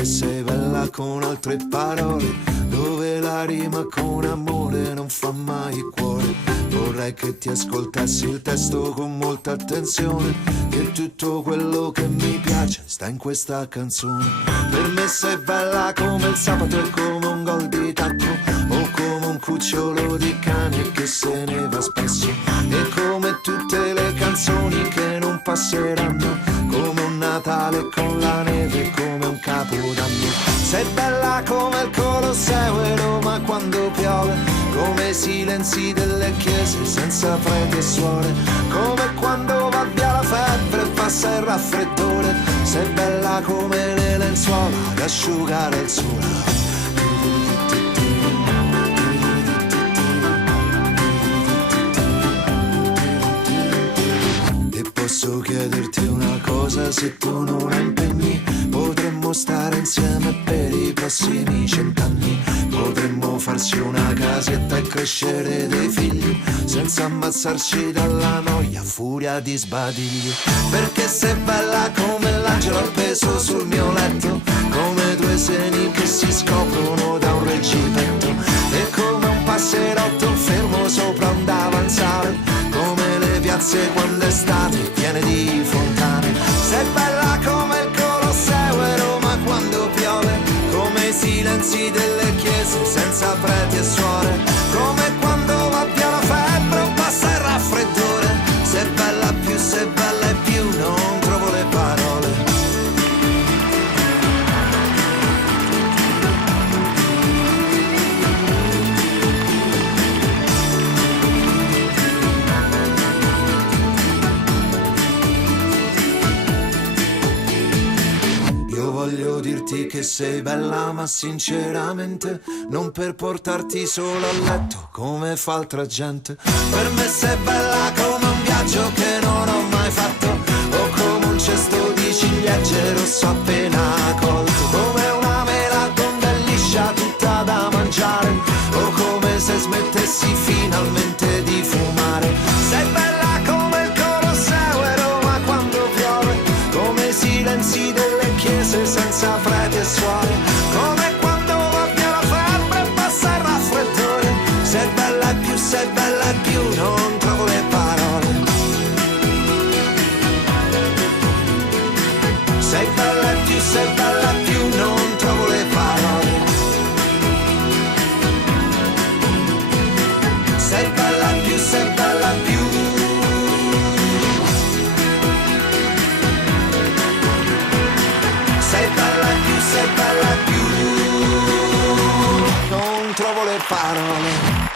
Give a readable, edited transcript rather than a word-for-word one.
che sei bella con altre parole, dove la rima con amore non fa mai il cuore. Vorrei che ti ascoltassi il testo con molta attenzione, che tutto quello che mi piace sta in questa canzone. Per me sei bella come il sabato e come un gol di tacco, o come un cucciolo di cane che se ne va spesso, e come tutte le canzoni che non passeranno, come un Natale con la neve, come un Capodanno. Sei bella come il Colosseo e Roma quando piove, come i silenzi delle chiese senza preti e suore, come quando va via la febbre e passa il raffreddore. Sei bella come le lenzuola ad asciugare il sole. Posso chiederti una cosa, se tu non la impegni, potremmo stare insieme per i prossimi 100 anni. Potremmo farci una casetta e crescere dei figli, senza ammazzarci dalla noia a furia di sbadigli. Perché sei bella come l'angelo appeso sul mio letto, come due seni che si scoprono da un reggimento, e come un passerotto fermo sopra un davanzale, come le piazze quando è estate piene di fontane. Sei bella come il Colosseo e Roma quando piove, come i silenzi delle chiese senza preti e suore, come quando va via la febbre o passa il raffreddore. Sei bella e più, non trovo le parole. Voglio dirti che sei bella ma sinceramente, non per portarti solo a letto come fa altra gente. Per me sei bella come un viaggio che non ho mai fatto, o come un cesto di ciliegie rosso appena colto, come una mela tonda e liscia tutta da mangiare, o come se smettessi finalmente di fumare. Sei bella come il Colosseo e Roma quando piove, come i silenzi delle chiese senza preti e suore, come quando va via la febbre e passa il raffreddore. Sei bella e più, non trovo le parole. Sei bella e più, non trovo le parole. Sei bella e più, sei bella e più. Sei bella più, non trovo le parole.